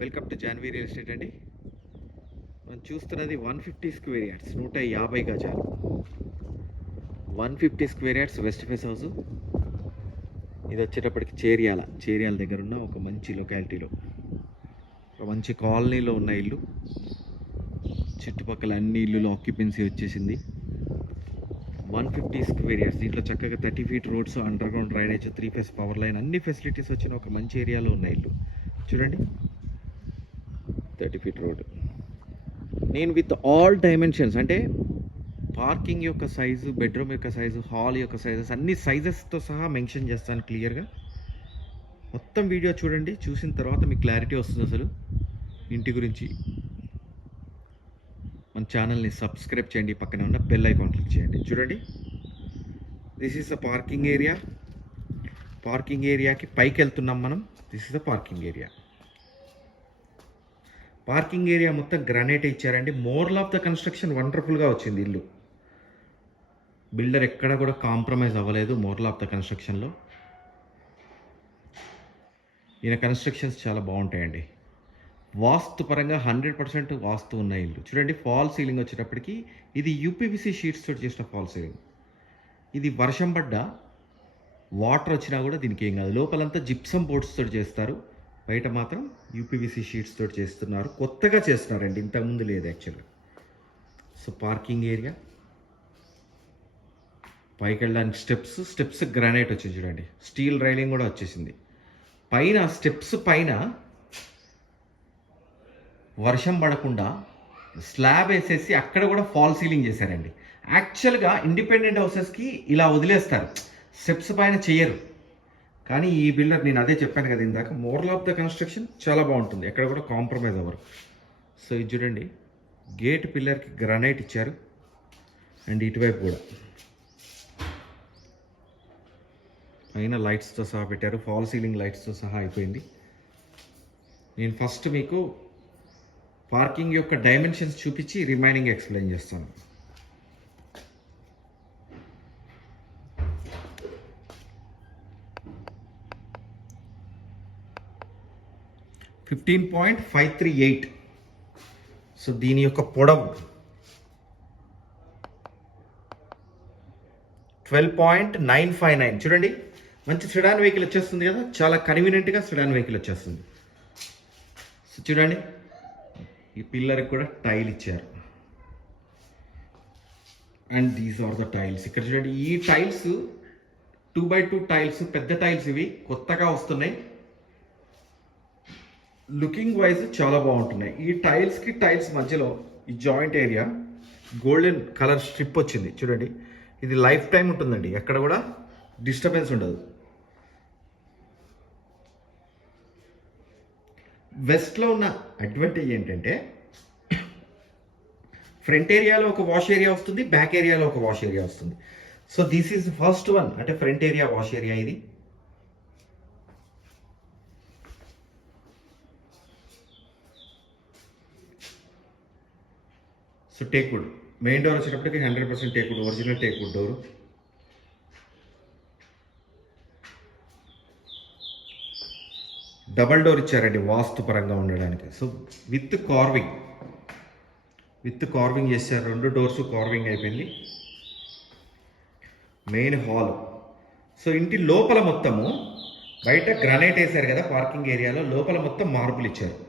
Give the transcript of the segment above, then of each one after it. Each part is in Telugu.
Welcome to Janvi real estate అండి. మనం చూస్తున్నది వన్ ఫిఫ్టీ స్క్వేర్ యార్డ్స్ నూట యాభై గజాలు. One fifty square yards west face house. ఇది వచ్చేటప్పటికి చేరియాల చేరియాల దగ్గర ఉన్న ఒక మంచి లొకాలిటీలో. ఒక మంచి కాలనీలో ఉన్న ఇల్లు. చుట్టుపక్కల అన్ని ఇల్లులో ఆక్యుపెన్సీ వచ్చేసింది. వన్ ఫిఫ్టీ స్క్వేర్ యార్డ్స్ దీంట్లో చక్కగా thirty feet roads underground drainage three phase power line అన్ని ఫెసిలిటీస్ వచ్చిన ఒక మంచి ఏరియాలో ఉన్న ఇల్లు. చూడండి. Thirty feet road. నేను విత్ ఆల్ డైమెన్షన్స్ అంటే పార్కింగ్ యొక్క సైజు బెడ్రూమ్ యొక్క సైజు హాల్ యొక్క సైజెస్ అన్ని సైజెస్తో సహా మెన్షన్ చేస్తాను క్లియర్గా మొత్తం వీడియో చూడండి చూసిన తర్వాత మీకు క్లారిటీ వస్తుంది అసలు. ఇంటి గురించి. మన ఛానల్ని సబ్స్క్రైబ్ చేయండి పక్కనే ఉన్న బెల్ ఐకాన్ క్లిక్ చేయండి. చూడండి. This is the parking area parking ఏరియాకి పైకి వెళ్తున్నాం మనం. This is the parking area parking area మొత్తం గ్రానైట్ ఇచ్చారండి. మోరల్ ఆఫ్ ద కన్స్ట్రక్షన్ వండర్ఫుల్గా వచ్చింది ఇల్లు. బిల్డర్ ఎక్కడ కూడా కాంప్రమైజ్ అవ్వలేదు మోరల్ ఆఫ్ ద కన్స్ట్రక్షన్లో ఈయన కన్స్ట్రక్షన్స్ చాలా బాగుంటాయండి. వాస్తు పరంగా హండ్రెడ్ పర్సెంట్ వాస్తు ఉన్న ఇల్లు. చూడండి ఫాల్ సీలింగ్ వచ్చేటప్పటికి ఇది యూపీవీసీ షీట్స్ తోటి చేసిన ఫాల్ సీలింగ్. ఇది వర్షం పడ్డా వాటర్ వచ్చినా కూడా దీనికి ఏం కాదు. లోపలంతా జిప్సమ్ బోర్డ్స్ తోటి చేస్తారు. బయట మాత్రం యూపీవీసీ షీట్స్ తోటి చేస్తున్నారు. కొత్తగా చేస్తున్నారండి. ఇంతకుముందు లేదు యాక్చువల్గా సో పార్కింగ్ ఏరియా పైకి వెళ్ళడానికి స్టెప్స్ స్టెప్స్ గ్రానైట్ వచ్చింది చూడండి. స్టీల్ రైలింగ్ కూడా వచ్చేసింది. పైన స్టెప్స్ పైన వర్షం పడకుండా స్లాబ్ వేసేసి అక్కడ కూడా ఫాల్ సీలింగ్ చేశారండి. యాక్చువల్గా ఇండిపెండెంట్ హౌసెస్కి ఇలా వదిలేస్తారు. స్టెప్స్ పైన చేయరు. కానీ ఈ బిల్డర్ నేను అదే చెప్పాను కదా ఇందాక. మోరల్ ఆఫ్ ద కన్స్ట్రక్షన్ చాలా బాగుంటుంది. ఎక్కడ కూడా కాంప్రమైజ్ అవ్వరు. సో ఇది చూడండి. గేట్ పిల్లర్కి గ్రనైట్ ఇచ్చారు. అండ్ ఇటువైపు కూడా. పైన లైట్స్తో సహా పెట్టారు. ఫాల్ సీలింగ్ లైట్స్తో సహా అయిపోయింది. నేను ఫస్ట్ మీకు పార్కింగ్ యొక్క డైమెన్షన్స్ చూపించి రిమైనింగ్ ఎక్స్ప్లెయిన్ చేస్తాను. Fifteen point five three eight so దీని యొక్క పొడవు twelve point nine five nine చూడండి మంచి సెడాన్ వెహికల్ వచ్చేస్తుంది కదా చాలా కన్వీనియంట్గా సెడాన్ వెహికల్ వచ్చేస్తుంది. సో చూడండి ఈ పిల్లర్కి కూడా టైల్ ఇచ్చారు. And these are the tiles ఇక్కడ చూడండి ఈ tiles two by two tiles పెద్ద టైల్స్ ఇవి కొత్తగా వస్తున్నాయి. లుకింగ్ వైజ్ చాలా బాగుంటున్నాయి. ఈ టైల్స్కి టైల్స్ మధ్యలో ఈ joint area golden colour strip వచ్చింది. చూడండి ఇది లైఫ్ టైం ఉంటుందండి. ఎక్కడ కూడా డిస్టర్బెన్స్ ఉండదు. వెస్ట్లో ఉన్న అడ్వాంటేజ్ ఏంటంటే ఫ్రంట్ ఏరియాలో ఒక వాష్ ఏరియా వస్తుంది బ్యాక్ ఏరియాలో ఒక వాష్ ఏరియా వస్తుంది. So this is first one అంటే ఫ్రంట్ ఏరియా వాష్ ఏరియా ఇది. సో టేక్వుడ్ మెయిన్ డోర్ వచ్చేటప్పటికి hundred percent teakwood original teakwood door double door ఇచ్చారండి వాస్తు పరంగా ఉండడానికి. So with carving with carving చేశారు. రెండు డోర్స్ కార్వింగ్ అయిపోయింది. మెయిన్ హాల్ సో ఇంటి లోపల మొత్తము బయట గ్రానైట్ వేశారు కదా పార్కింగ్ ఏరియాలో లోపల మొత్తం మార్పులు ఇచ్చారు.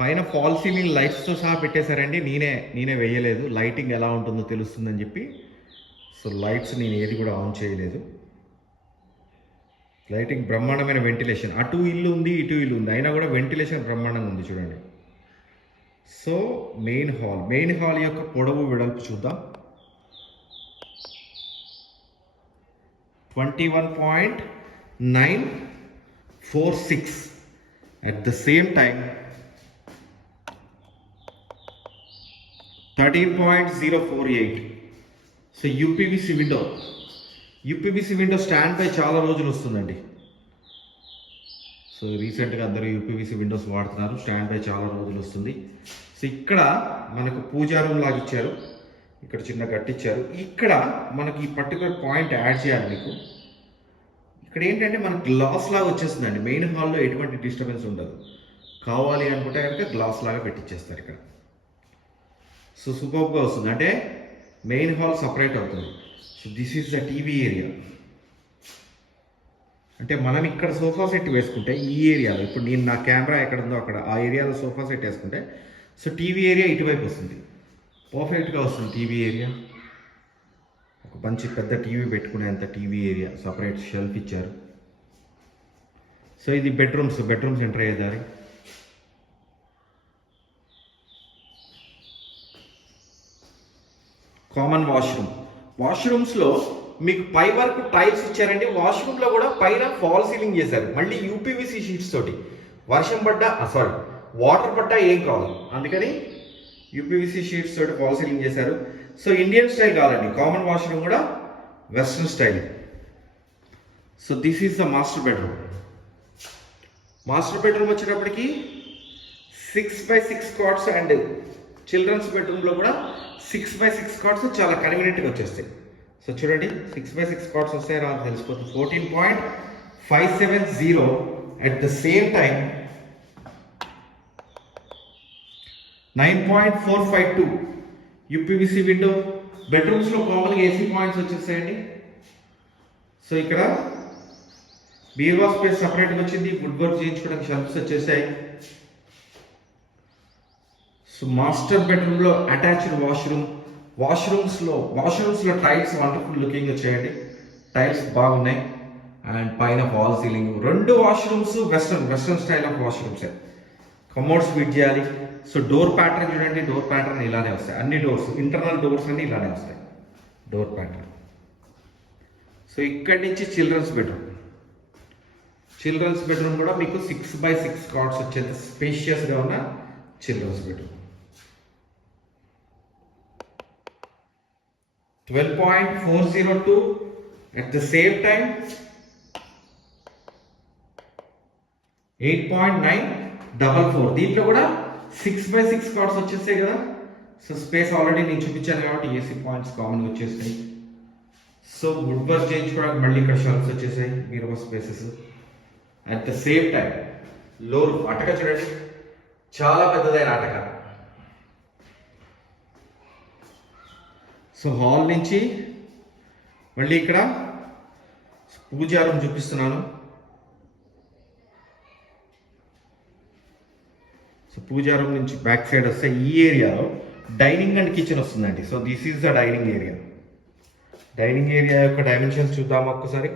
పైన ఫాల్ సీలింగ్ లైట్స్తో సహా పెట్టేశారండి. నేనే నేనే వేయలేదు. లైటింగ్ ఎలా ఉంటుందో తెలుస్తుందని చెప్పి. సో లైట్స్ నేను ఏది కూడా ఆన్ చేయలేదు. లైటింగ్ బ్రహ్మాండమైన వెంటిలేషన్. అటు ఇల్లు ఉంది ఇటు ఇల్లు ఉంది. అయినా కూడా వెంటిలేషన్ బ్రహ్మాండంగా ఉంది చూడండి. So main hall. Main hall యొక్క పొడవు వెడల్పు చూద్దాం. Twenty one point nine four six. At the same time thirteen point zero four eight so UPVC window UPVC window stand పై చాలా రోజులు వస్తుందండి. సో రీసెంట్గా అందరూ యూపీబీసీ విండోస్ వాడుతున్నారు. స్టాండ్ పై చాలా రోజులు వస్తుంది. సో ఇక్కడ మనకు పూజా రూమ్ లాగా ఇచ్చారు. ఇక్కడ చిన్న గట్టిచ్చారు ఇక్కడ మనకి ఈ పర్టికులర్ పాయింట్ యాడ్ చేయాలి మీకు. ఇక్కడ ఏంటంటే మనకు గ్లాస్ లాగా వచ్చేస్తుందండి. మెయిన్ హాల్లో ఎటువంటి డిస్టర్బెన్స్ ఉండదు. కావాలి అనుకుంటే కనుక గ్లాస్ లాగా పెట్టించేస్తారు ఇక్కడ. సో సూపర్గా వస్తుంది. అంటే మెయిన్ హాల్ సపరేట్ అవుతుంది. So this is the TV area అంటే మనం ఇక్కడ సోఫా సెట్ వేసుకుంటే ఈ ఏరియాలో ఇప్పుడు నేను నా కెమెరా ఎక్కడ ఉందో అక్కడ ఆ ఏరియాలో సోఫా సెట్ వేసుకుంటే సో టీవీ ఏరియా ఇటువైపు వస్తుంది. పర్ఫెక్ట్గా వస్తుంది టీవీ ఏరియా ఒక మంచి పెద్ద టీవీ పెట్టుకునేంత టీవీ ఏరియా సపరేట్ షెల్ఫ్ ఇచ్చారు. సో ఇది బెడ్రూమ్స్ బెడ్రూమ్స్ ఎంటర్ అయ్యే కామన్ వాష్రూమ్ వాష్రూమ్స్లో మీకు పై వరకు టైల్స్ ఇచ్చారండి వాష్రూమ్లో కూడా పైన ఫాల్ సీలింగ్ చేశారు. మళ్ళీ యూపీవీసీ షీట్స్ తోటి. వర్షం పడ్డా సారీ వాటర్ పడ్డా ఏం కాదు. అందుకని యూపీవీసీ షీట్స్ తోటి ఫాల్ సీలింగ్ చేశారు. సో ఇండియన్ స్టైల్ కాదండి. కామన్ వాష్రూమ్ కూడా western style so this is the master bedroom master bedroom వచ్చేటప్పటికి six by six cots and children's బెడ్రూమ్లో కూడా సిక్స్ బై సిక్స్ కార్డ్స్ చాలా కన్వీనియంట్గా వచ్చేస్తాయి. సో చూడండి సిక్స్ బై సిక్స్ కార్డ్స్ వస్తాయి రా తెలిసిపోతుంది. Fourteen point five seven zero at the same time nine point four five two UPVC window బెడ్రూమ్స్లో కామన్గా ఏసీ పాయింట్స్ వచ్చేస్తాయండి. సో ఇక్కడ బీర్వా స్పేస్ సపరేట్గా వచ్చింది. వుడ్ వర్క్ చేయించుకోవడానికి షెల్ఫ్స్ వచ్చేసాయి. సో మాస్టర్ బెడ్రూమ్లో అటాచ్డ్ వాష్రూమ్ వాష్రూమ్స్లో వాష్రూమ్స్లో టైల్స్ వండర్ఫుల్ లుకింగ్ చేయండి. టైల్స్ బాగున్నాయి. అండ్ పైన వాల్ సీలింగ్ రెండు washrooms western western style of washrooms commodes fit చేయాలి. సో డోర్ ప్యాటర్న్ చూడండి. డోర్ ప్యాటర్న్ ఇలానే వస్తాయి. అన్ని డోర్స్ ఇంటర్నల్ డోర్స్ అన్ని ఇలానే వస్తాయి. డోర్ ప్యాటర్న్ సో ఇక్కడి నుంచి చిల్డ్రన్స్ బెడ్రూమ్ చిల్డ్రన్స్ బెడ్రూమ్ కూడా మీకు సిక్స్ బై సిక్స్ కార్డ్స్ వచ్చేంత స్పేషియస్గా ఉన్న children's bedroom twelve point four zero two at the same time eight point nine double four దీంట్లో కూడా సిక్స్ బై సిక్స్ కార్డ్స్ వచ్చేస్తాయి కదా. సో స్పేస్ ఆల్రెడీ నేను చూపించాను కాబట్టి ఏసీ పాయింట్స్ కామన్ వచ్చేస్తాయి. సో వుడ్ వర్క్ చేయించుకోవడానికి మళ్ళీ ఇక్కడ షార్ట్స్ వచ్చేసాయి మీరు spaces at the same time లోరు అటక చూడండి. చాలా పెద్దదైన అటక సో హాల్ నుంచి మళ్ళీ ఇక్కడ పూజారం చూపిస్తున్నాను. సో పూజారం నుంచి బ్యాక్ సైడ్ వస్తే ఈ ఏరియాలో డైనింగ్ అండ్ కిచెన్ వస్తుందండి. So this is the dining area dining area యొక్క డైమెన్షన్స్ చూద్దాం ఒక్కసారి?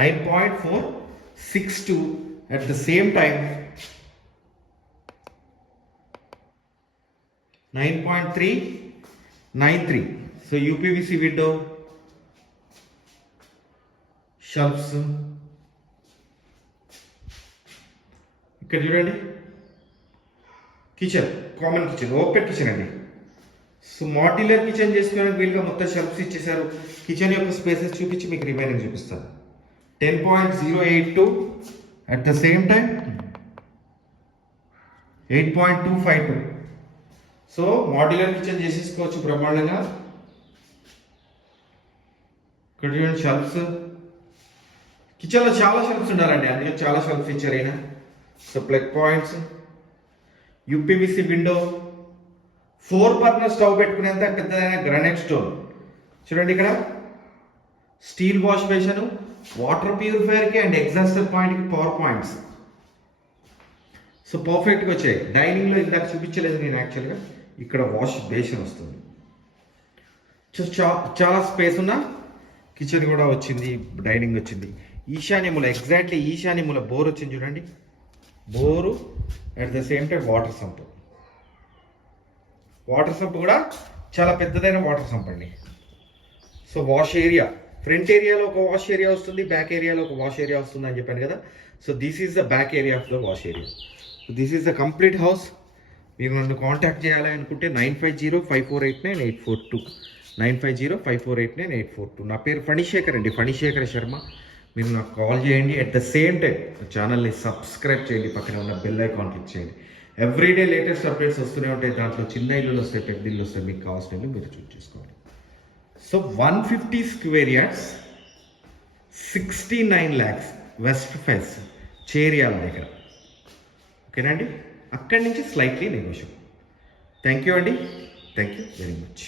Nine point four six two at the same time nine point three nine three. So UPVC window shelves ఇక్కడ చూడండి. Kitchen common kitchen open kitchen అండి. సో మాడ్యులర్ కిచెన్ చేసుకోవడానికి వీలుగా మొత్తం షెల్ఫ్స్ ఇచ్చేసారు కిచెన్ యొక్క స్పేసెస్ చూపించి మీకు రిమైనింగ్ చూపిస్తాను. Ten point zero eight two at the same time eight point two five two so modular kitchen చేసేసుకోవచ్చు బ్రహ్మాండంగా. ఇక్కడ చూడండి షెల్ఫ్స్ కిచెన్లో చాలా షెల్ఫ్స్ ఉండాలండి అందుకే చాలా షెల్ఫ్స్ ఇచ్చారు అయినా so plug points UPVC window four burner stove పెట్టుకునేంత పెద్దదైన గ్రానైట్ స్టోన్ చూడండి ఇక్కడ స్టీల్ వాష్ బేషన్ వాటర్ ప్యూరిఫైయర్కి అండ్ ఎగ్జాస్టర్ పాయింట్కి పవర్ పాయింట్స్ సో పర్ఫెక్ట్గా వచ్చాయి. డైనింగ్లో ఇందాక చూపించలేదు నేను యాక్చువల్గా ఇక్కడ వాష్ బేసిన్ వస్తుంది. చా- చాలా స్పేస్ ఉన్న కిచెన్ కూడా వచ్చింది డైనింగ్ వచ్చింది. ఈశాన్యముల ఎగ్జాక్ట్లీ ఈశాన్యముల బోర్ వచ్చింది చూడండి. Bore at the same time water sump water sump కూడా చాలా పెద్దదైన వాటర్ సంప్ అండి. సో వాష్ ఏరియా ఫ్రంట్ ఏరియాలో ఒక వాష్ ఏరియా వస్తుంది బ్యాక్ ఏరియాలో ఒక వాష్ ఏరియా వస్తుంది అని చెప్పాను కదా. So this is the back area of the wash area this is the complete house మీరు నన్ను కాంటాక్ట్ చేయాలి అనుకుంటే nine five zero five four eight nine eight four two. Nine five zero five four eight nine eight four two. నా పేరు ఫణిశేఖర్ అండి ఫణిశేఖర్ శర్మ. మీరు నాకు కాల్ చేయండి. అట్ ద సేమ్ టైం ఛానల్ని సబ్స్క్రైబ్ చేయండి. పక్కన ఉన్న బెల్ ఐకాన్ క్లిక్ చేయండి. ఎవ్రీడే లేటెస్ట్ అప్డేట్స్ వస్తూనే ఉంటాయి. దాంట్లో చిన్న ఇల్లులు వస్తాయి పెద్ద ఇల్లు వస్తాయి. మీకు కావాల్సిన ఇల్లు మీరు చూస్ చేసుకోవాలి so one fifty square yards sixty nine lakhs west face Cheriyal దగ్గర. ఓకేనా అండి అక్కడి నుంచి స్లైట్లీ నెగోషియబుల్ థ్యాంక్ యూ అండి థ్యాంక్ యూ వెరీ మచ్